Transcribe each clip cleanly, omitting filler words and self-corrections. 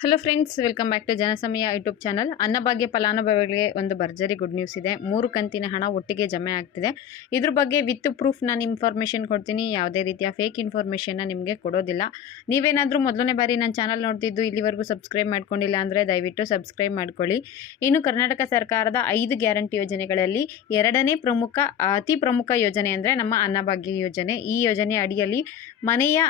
Hello friends, welcome back to Janasamaya YouTube channel. Annabhagya ಫಲಾನುಭವಿಗಳಿಗೆ ಒಂದು ಭರ್ಜರಿ ಗುಡ್ ನ್ಯೂಸ್ ಇದೆ. 3 ಕಂತಿನ ಹಣ ಒಟ್ಟಿಗೆ ಜಮೆ ಆಗ್ತಿದೆ. ಇದ್ರ ಬಗ್ಗೆ ವಿತ್ ಪ್ರೂಫ್ ನಾನು ಇನ್ಫಾರ್ಮೇಷನ್ ಕೊಡ್ತೀನಿ. ಯಾವುದೇ ರೀತಿಯ ಫೇಕ್ ಇನ್ಫಾರ್ಮೇಷನ್ನ ನಿಮಗೆ ಕೊಡೋದಿಲ್ಲ. ನೀವೇನಾದರೂ ಮೊದಲನೇ ಬಾರಿ ನನ್ನ ಚಾನಲ್ ನೋಡ್ತಿದ್ದು ಇಲ್ಲಿವರೆಗೂ ಸಬ್ಸ್ಕ್ರೈಬ್ ಮಾಡ್ಕೊಂಡಿಲ್ಲ ಅಂದರೆ ದಯವಿಟ್ಟು ಸಬ್ಸ್ಕ್ರೈಬ್ ಮಾಡ್ಕೊಳ್ಳಿ. ಇನ್ನು ಕರ್ನಾಟಕ ಸರ್ಕಾರದ 5 ಗ್ಯಾರಂಟಿ ಯೋಜನೆಗಳಲ್ಲಿ ಎರಡನೇ ಅತಿ ಪ್ರಮುಖ ಯೋಜನೆ ಅಂದರೆ ನಮ್ಮ ಅನ್ನಭಾಗ್ಯ ಯೋಜನೆ. ಈ ಯೋಜನೆ ಅಡಿಯಲ್ಲಿ ಮನೆಯ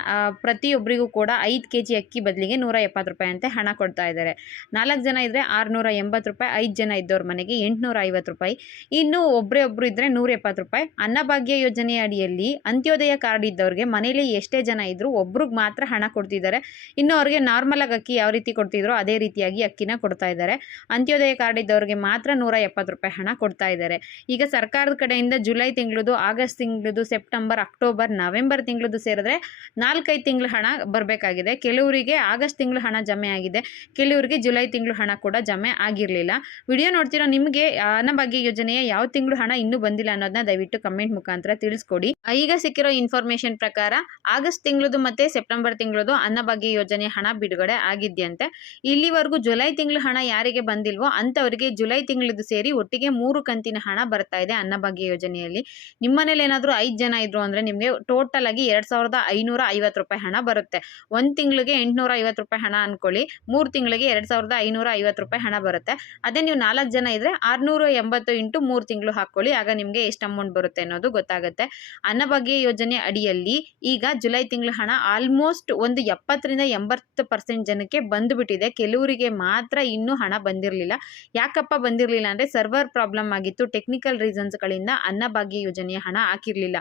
ಪ್ರತಿಯೊಬ್ಬರಿಗೂ ಕೂಡ 5 kg ಅಕ್ಕಿ ಬದಲಿಗೆ 170 ರೂಪಾಯಿ ಅಂತೆ ಹಣ ಕೊಡ್ತಾ ಇದ್ದಾರೆ. 4 ಜನ ಇದ್ದರೆ 680 ರೂಪಾಯಿ, 5 ಜನ ಇದ್ದವ್ರ ಮನೆಗೆ 850 ರೂಪಾಯಿ, ಇನ್ನು ಒಬ್ಬರು ಇದ್ದರೆ 170 ರೂಪಾಯಿ. ಅನ್ನಭಾಗ್ಯ ಯೋಜನೆಯ ಅಡಿಯಲ್ಲಿ ಅಂತ್ಯೋದಯ ಕಾರ್ಡ್ ಇದ್ದವ್ರಿಗೆ ಮನೇಲಿ ಎಷ್ಟೇ ಜನ ಇದ್ದರೂ ಒಬ್ರಿಗೆ ಮಾತ್ರ ಹಣ ಕೊಡ್ತಿದ್ದಾರೆ. ಇನ್ನು ಅವ್ರಿಗೆ ನಾರ್ಮಲ್ ಆಗಿ ಅಕ್ಕಿ ಯಾವ ರೀತಿ ಕೊಡ್ತಿದ್ರು ಅದೇ ರೀತಿಯಾಗಿ ಅಕ್ಕಿನ ಕೊಡ್ತಾ ಇದ್ದಾರೆ. ಅಂತ್ಯೋದಯ ಕಾರ್ಡ್ ಇದ್ದವ್ರಿಗೆ ಮಾತ್ರ 170 ರೂಪಾಯಿ ಹಣ ಕೊಡ್ತಾ ಇದ್ದಾರೆ. ಈಗ ಸರ್ಕಾರದ ಕಡೆಯಿಂದ ಜುಲೈ ತಿಂಗಳದು, ಆಗಸ್ಟ್ ತಿಂಗಳದು, ಸೆಪ್ಟೆಂಬರ್, ಅಕ್ಟೋಬರ್, ನವೆಂಬರ್ ತಿಂಗಳದು ಸೇರಿದ್ರೆ 4-5 ತಿಂಗಳು ಹಣ ಬರಬೇಕಾಗಿದೆ. ಕೆಲವರಿಗೆ ಆಗಸ್ಟ್ ತಿಂಗಳು ಹಣ ಜಮೆ ಆಗಿದೆ, ಕೆಲವರಿಗೆ ಜುಲೈ ತಿಂಗಳು ಹಣ ಕೂಡ ಜಮೆ ಆಗಿರಲಿಲ್ಲ. ವಿಡಿಯೋ ನೋಡ್ತಿರೋ ನಿಮಗೆ ಅನ್ನಭಾಗ್ಯ ಯೋಜನೆಯ ಯಾವ ತಿಂಗಳು ಹಣ ಇನ್ನೂ ಬಂದಿಲ್ಲ ಅನ್ನೋದನ್ನ ದಯವಿಟ್ಟು ಕಮೆಂಟ್ ಮುಖಾಂತರ ತಿಳಿಸ್ಕೊಡಿ. ಈಗ ಸಿಕ್ಕಿರೋ ಇನ್ಫಾರ್ಮೇಷನ್ ಪ್ರಕಾರ ಆಗಸ್ಟ್ ತಿಂಗಳದು ಮತ್ತೆ ಸೆಪ್ಟೆಂಬರ್ ತಿಂಗಳದು ಅನ್ನಭಾಗ್ಯ ಯೋಜನೆ ಹಣ ಬಿಡುಗಡೆ ಆಗಿದೆಯಂತೆ. ಇಲ್ಲಿವರೆಗೂ ಜುಲೈ ತಿಂಗಳು ಹಣ ಯಾರಿಗೆ ಬಂದಿಲ್ವೋ ಅಂಥವರಿಗೆ ಜುಲೈ ತಿಂಗಳದು ಸೇರಿ ಒಟ್ಟಿಗೆ 3 ಕಂತಿನ ಹಣ ಬರ್ತಾ ಇದೆ ಅನ್ನಭಾಗ್ಯ ಯೋಜನೆಯಲ್ಲಿ. ನಿಮ್ಮ ಮನೇಲಿ ಏನಾದರೂ 5 ಜನ ಇದ್ರು ಅಂದರೆ ನಿಮಗೆ ಟೋಟಲ್ ಆಗಿ 2550 ರೂಪಾಯಿ ಹಣ ಬರುತ್ತೆ. 1 ತಿಂಗಳಿಗೆ 850 ರೂಪಾಯಿ ಹಣ ಅನ್ಕೊಳ್ಳಿ, 3 ತಿಂಗಳಿಗೆ 2550 ರೂಪಾಯಿ ಹಣ ಬರುತ್ತೆ. ಅದೇ ನೀವು 4 ಜನ ಇದ್ರೆ 680 ಇಂಟು 3 ತಿಂಗಳು ಹಾಕೊಳ್ಳಿ, ಆಗ ನಿಮಗೆ ಎಷ್ಟು ಅಮೌಂಟ್ ಬರುತ್ತೆ ಅನ್ನೋದು ಗೊತ್ತಾಗುತ್ತೆ. ಅನ್ನಭಾಗ್ಯ ಯೋಜನೆ ಅಡಿಯಲ್ಲಿ ಈಗ ಜುಲೈ ತಿಂಗಳ ಹಣ ಆಲ್ಮೋಸ್ಟ್ ಒಂದು 70-80% ಜನಕ್ಕೆ ಬಂದುಬಿಟ್ಟಿದೆ. ಕೆಲವರಿಗೆ ಮಾತ್ರ ಇನ್ನೂ ಹಣ ಬಂದಿರಲಿಲ್ಲ. ಯಾಕಪ್ಪ ಬಂದಿರಲಿಲ್ಲ ಅಂದರೆ ಸರ್ವರ್ ಪ್ರಾಬ್ಲಮ್ ಆಗಿತ್ತು. ಟೆಕ್ನಿಕಲ್ ರೀಸನ್ಸ್ಗಳಿಂದ ಅನ್ನಭಾಗ್ಯ ಯೋಜನೆಯ ಹಣ ಹಾಕಿರಲಿಲ್ಲ.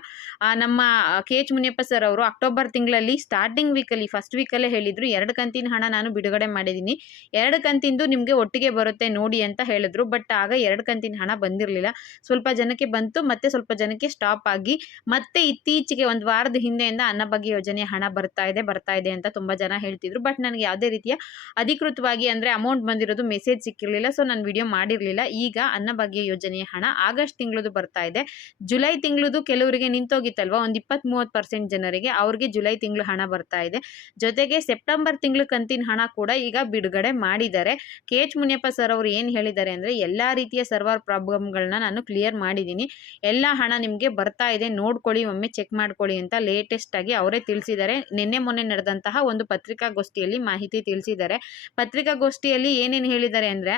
ನಮ್ಮ KH ಮುನಿಯಪ್ಪ ಸರ್ ಅವರು ಅಕ್ಟೋಬರ್ ತಿಂಗಳಲ್ಲಿ ಸ್ಟಾರ್ಟಿಂಗ್ ವೀಕಲ್ಲಿ ಫಸ್ಟ್ ವೀಕಲ್ಲೇ ಹೇಳಿದ್ರು 2 ಕಂತಿನ ಹಣ ನಾನು ಬಿಡುಗಡೆ ಮಾಡಿದ್ದೀನಿ, 2 ಕಂತಿಂದು ನಿಮಗೆ ಒಟ್ಟಿಗೆ ಬರುತ್ತೆ ನೋಡಿ ಅಂತ ಹೇಳಿದ್ರು. ಬಟ್ ಆಗ 2 ಕಂತಿನ ಹಣ ಬಂದಿರಲಿಲ್ಲ. ಸ್ವಲ್ಪ ಜನಕ್ಕೆ ಬಂತು, ಮತ್ತೆ ಸ್ವಲ್ಪ ಜನಕ್ಕೆ ಸ್ಟಾಪ್ ಆಗಿ ಮತ್ತೆ ಇತ್ತೀಚೆಗೆ ಒಂದು ವಾರದ ಹಿಂದೆಯಿಂದ ಅನ್ನಭಾಗ್ಯ ಯೋಜನೆಯ ಹಣ ಬರ್ತಾ ಇದೆ ಅಂತ ತುಂಬ ಜನ ಹೇಳ್ತಿದ್ರು. ಬಟ್ ನನಗೆ ಯಾವುದೇ ರೀತಿಯ ಅಧಿಕೃತವಾಗಿ ಅಂದರೆ ಅಮೌಂಟ್ ಬಂದಿರೋದು ಮೆಸೇಜ್ ಸಿಕ್ಕಿರಲಿಲ್ಲ, ಸೊ ನಾನು ವಿಡಿಯೋ ಮಾಡಿರಲಿಲ್ಲ. ಈಗ ಅನ್ನಭಾಗ್ಯ ಯೋಜನೆಯ ಹಣ ಆಗಸ್ಟ್ ತಿಂಗಳದು ಬರ್ತಾ ಇದೆ. ಜುಲೈ ತಿಂಗಳದು ಕೆಲವರಿಗೆ ನಿಂತೋಗಿತ್ತಲ್ವ, ಒಂದು 20-30% ಜನರಿಗೆ ಅವ್ರಿಗೆ ಜುಲೈ ತಿಂಗಳು ಹಣ ಬರ್ತಾ ಇದೆ. ಜೊತೆಗೆ ಸೆಪ್ಟೆಂಬರ್ ತಿಂಗಳು ಕಂತಿನ ಹಣ ಕೂಡ ಈಗ ಬಿಡುಗಡೆ ಮಾಡಿದ್ದಾರೆ. KH ಮುನಿಯಪ್ಪ ಸರ್ ಅವರು ಏನು ಹೇಳಿದ್ದಾರೆ ಅಂದರೆ ಎಲ್ಲ ರೀತಿಯ ಸರ್ವರ್ ಪ್ರಾಬ್ಲಮ್ಗಳನ್ನ ನಾನು ಕ್ಲಿಯರ್ ಮಾಡಿದ್ದೀನಿ, ಎಲ್ಲ ಹಣ ನಿಮಗೆ ಬರ್ತಾ ಇದೆ, ನೋಡ್ಕೊಳ್ಳಿ, ಒಮ್ಮೆ ಚೆಕ್ ಮಾಡ್ಕೊಳ್ಳಿ ಅಂತ ಲೇಟೆಸ್ಟ್ ಆಗಿ ಅವರೇ ತಿಳಿಸಿದ್ದಾರೆ. ನಿನ್ನೆ ಮೊನ್ನೆ ನಡೆದಂತಹ ಒಂದು ಪತ್ರಿಕಾಗೋಷ್ಠಿಯಲ್ಲಿ ಮಾಹಿತಿ ತಿಳಿಸಿದ್ದಾರೆ. ಪತ್ರಿಕಾಗೋಷ್ಠಿಯಲ್ಲಿ ಏನೇನು ಹೇಳಿದ್ದಾರೆ ಅಂದರೆ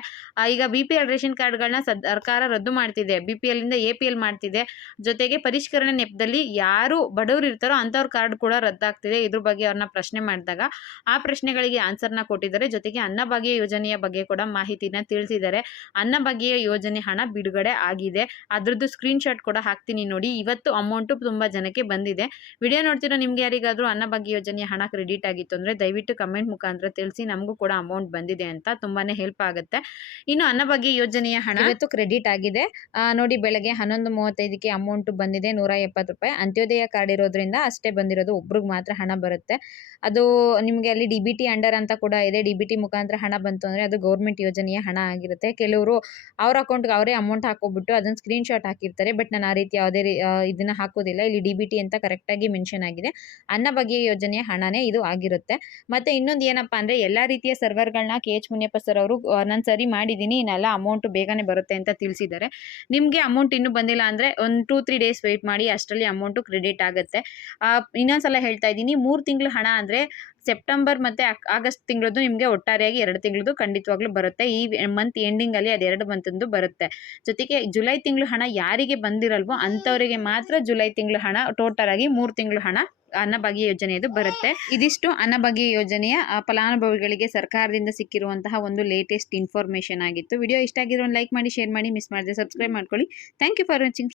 ಈಗ BPL ರೇಷನ್ ಕಾರ್ಡ್ಗಳನ್ನ ಸರ್ಕಾರ ರದ್ದು ಮಾಡ್ತಿದೆ, BPL ಇಂದ APL ಮಾಡ್ತಿದೆ. ಜೊತೆಗೆ ಪರಿಷ್ಕರಣೆ ನೆಪದಲ್ಲಿ ಯಾರು ಬಡವರು ಇರ್ತಾರೋ ಅಂಥವ್ರ ಕಾರ್ಡ್ ಕೂಡ ರದ್ದಾಗ್ತಿದೆ. ಇದ್ರ ಬಗ್ಗೆ ಅವ್ರನ್ನ ಪ್ರಶ್ನೆ ಮಾಡಿದಾಗ ಆ ಪ್ರಶ್ನೆಗಳಿಗೆ ಆನ್ಸರ್ನ ಕೊಟ್ಟಿದ್ದಾರೆ. ಜೊತೆಗೆ ಅನ್ನಭಾಗ್ಯ ಯೋಜನೆಯ ಬಗ್ಗೆ ಕೂಡ ಮಾಹಿತಿನ ತಿಳಿಸಿದ್ದಾರೆ. ಅನ್ನಭಾಗ್ಯ ಯೋಜನೆ ಹಣ ಬಿಡುಗಡೆ ಆಗಿದೆ, ಅದ್ರದ್ದು ಸ್ಕ್ರೀನ್ಶಾಟ್ ಕೂಡ ಹಾಕ್ತೀನಿ ನೋಡಿ. ಇವತ್ತು ಅಮೌಂಟು ತುಂಬ ಜನಕ್ಕೆ ಬಂದಿದೆ. ವಿಡಿಯೋ ನೋಡ್ತಿರೋ ನಿಮ್ಗೆ ಯಾರಿಗಾದರೂ ಅನ್ನಭಾಗ್ಯ ಯೋಜನೆಯ ಹಣ ಕ್ರೆಡಿಟ್ ಆಗಿತ್ತು ಅಂದರೆ ದಯವಿಟ್ಟು ಕಮೆಂಟ್ ಮುಖಾಂತರ ತಿಳಿಸಿ, ನಮಗೂ ಕೂಡ ಅಮೌಂಟ್ ಬಂದಿದೆ ಅಂತ, ತುಂಬಾನೇ ಹೆಲ್ಪ್ ಆಗುತ್ತೆ. ಇನ್ನು ಅನ್ನಭಾಗ್ಯ ಯೋಜನೆಯ ಹಣ ಇವತ್ತು ಕ್ರೆಡಿಟ್ ಆಗಿದೆ ನೋಡಿ. ಬೆಳಗ್ಗೆ 11:35ಕ್ಕೆ ಅಮೌಂಟ್ ಬಂದಿದೆ 170 ರೂಪಾಯಿ. ಅಂತ್ಯೋದಯ ಕಾರ್ಡ್ ಇರೋದ್ರಿಂದ ಅಷ್ಟೇ ಬಂದಿರೋದು, ಒಬ್ರಿಗೆ ಮಾತ್ರ ಹಣ ಬರುತ್ತೆ. ಅದು ನಿಮಗೆ ಅಲ್ಲಿ DBT ಅಂಡರ್ ಅಂತ ಕೂಡ ಇದೆ. DBT ಮುಖಾಂತರ ಹಣ ಬಂತು ಅಂದರೆ ಅದು ಗೌರ್ಮೆಂಟ್ ಯೋಜನೆಯ ಹಣ ಆಗಿರುತ್ತೆ. ಕೆಲವರು ಅವ್ರ ಅಕೌಂಟ್ಗೆ ಅವರೇ ಅಮೌಂಟ್ ಹಾಕೋಬಿಟ್ಟು ಅದನ್ನು ಸ್ಕ್ರೀನ್ಶಾಟ್ ಹಾಕಿರ್ತಾರೆ. ಬಟ್ ನಾನು ಆ ರೀತಿ ಯಾವುದೇ ಇದನ್ನು ಹಾಕೋದಿಲ್ಲ. ಇಲ್ಲಿ DBT ಅಂತ ಕರೆಕ್ಟಾಗಿ ಮೆನ್ಷನ್ ಆಗಿದೆ. ಅನ್ನಭಾಗ್ಯ ಯೋಜನೆಯ ಹಣನೇ ಇದು ಆಗಿರುತ್ತೆ. ಮತ್ತು ಇನ್ನೊಂದು ಏನಪ್ಪ ಅಂದರೆ ಎಲ್ಲ ರೀತಿಯ ಸರ್ವರ್ಗಳನ್ನ KH ಮುನಿಯಪ್ಪ ಸರ್ ಅವರು ನಾನು ಸರಿ ಮಾಡಿದ್ದೀನಿ, ಇನ್ನೆಲ್ಲ ಅಮೌಂಟು ಬೇಗನೆ ಬರುತ್ತೆ ಅಂತ ತಿಳಿಸಿದ್ದಾರೆ. ನಿಮಗೆ ಅಮೌಂಟ್ ಇನ್ನೂ ಬಂದಿಲ್ಲ ಅಂದರೆ ಒಂದು 2-3 ಡೇಸ್ ವೆಯ್ಟ್ ಮಾಡಿ, ಅಷ್ಟರಲ್ಲಿ ಅಮೌಂಟು ಕ್ರೆಡಿಟ್ ಆಗುತ್ತೆ. ಇನ್ನೊಂದ್ಸಲ ಹೇಳ್ತಾ ಇದ್ದೀನಿ, 3 ತಿಂಗಳು ಹಣ ಅಂದರೆ ಸೆಪ್ಟೆಂಬರ್ ಮತ್ತು ಆಗಸ್ಟ್ ತಿಂಗಳದ್ದು ನಿಮಗೆ ಒಟ್ಟಾರೆಯಾಗಿ 2 ತಿಂಗಳದ್ದು ಖಂಡಿತವಾಗ್ಲೂ ಬರುತ್ತೆ. ಈ ಮಂತ್ ಎಂಡಿಂಗಲ್ಲಿ ಅದು 2 ಮಂತಂದು ಬರುತ್ತೆ. ಜೊತೆಗೆ ಜುಲೈ ತಿಂಗಳು ಹಣ ಯಾರಿಗೆ ಬಂದಿರಲ್ವೋ ಅಂಥವರಿಗೆ ಮಾತ್ರ ಜುಲೈ ತಿಂಗಳು ಹಣ ಟೋಟಲ್ ಆಗಿ 3 ತಿಂಗಳು ಹಣ ಅನ್ನಭಾಗ್ಯ ಯೋಜನೆಯದು ಬರುತ್ತೆ. ಇದಿಷ್ಟು ಅನ್ನಭಾಗ್ಯ ಯೋಜನೆಯ ಫಲಾನುಭವಿಗಳಿಗೆ ಸರ್ಕಾರದಿಂದ ಸಿಕ್ಕಿರುವಂತಹ ಒಂದು ಲೇಟೆಸ್ಟ್ ಇನ್ಫಾರ್ಮೇಷನ್ ಆಗಿತ್ತು. ವಿಡಿಯೋ ಇಷ್ಟ ಆಗಿರೋ ಲೈಕ್ ಮಾಡಿ, ಶೇರ್ ಮಾಡಿ, ಮಿಸ್ ಮಾಡದೆ ಸಬ್ಸ್ಕ್ರೈಬ್ ಮಾಡ್ಕೊಳ್ಳಿ. Thank you for watching.